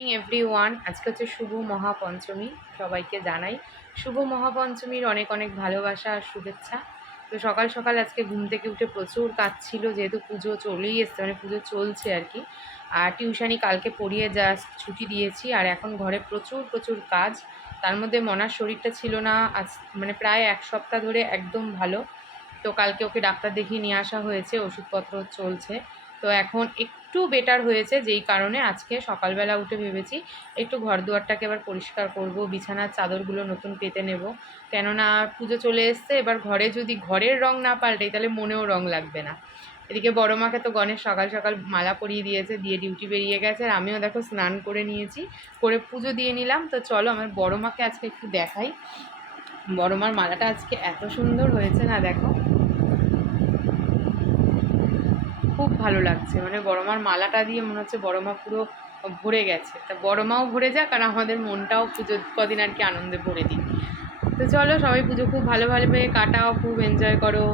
Everyone, আজকে হচ্ছে শুভ মহাপঞ্চমী। সবাইকে জানাই শুভ মহাপঞ্চমীর অনেক অনেক ভালোবাসা আর শুভেচ্ছা। তো সকাল সকাল আজকে ঘুম থেকে উঠে প্রচুর কাজ ছিল, যেহেতু পুজো চলেই এসছে, মানে পুজো চলছে আর কি। আর টিউশনি কালকে পড়িয়ে জাস্ট ছুটি দিয়েছি, আর এখন ঘরে প্রচুর প্রচুর কাজ। তার মধ্যে মনার শরীরটা ছিল না আজ, মানে প্রায় এক সপ্তাহ ধরে একদম ভালো। তো কালকে ওকে ডাক্তার দেখিয়ে নিয়ে আসা হয়েছে, ওষুধপত্র চলছে। তো এখন একটু বেটার হয়েছে, যেই কারণে আজকে সকালবেলা উঠে ভেবেছি একটু ঘর দুয়ারটাকে এবার পরিষ্কার করব, বিছানার চাদরগুলো নতুন পেতে নেব। কেননা পুজো চলে এসছে, এবার ঘরে যদি ঘরের রং না পাল্টাই তাহলে মনেও রং লাগবে না। এদিকে বড় মাকে তো গণেশ সকাল সকাল মালা পরিয়ে দিয়েছে, দিয়ে ডিউটি বেরিয়ে গেছে, আর আমিও দেখো স্নান করে নিয়েছি, করে পুজো দিয়ে নিলাম। তো চলো আমার বড় মাকে আজকে একটু দেখাই। বড় মার মালাটা আজকে এত সুন্দর হয়েছে না, দেখো খুব ভালো লাগছে। মানে বড় মার মালাটা দিয়ে মনে হচ্ছে বড় মা পুরো ভরে গেছে। তা বড় মাও ভরে যাক, আর আমাদের মনটাও পুজো কদিন আর কি আনন্দে ভরে দিই। তো চলো সবাই পুজো খুব ভালোভাবে কাটাও, খুব এনজয় করো।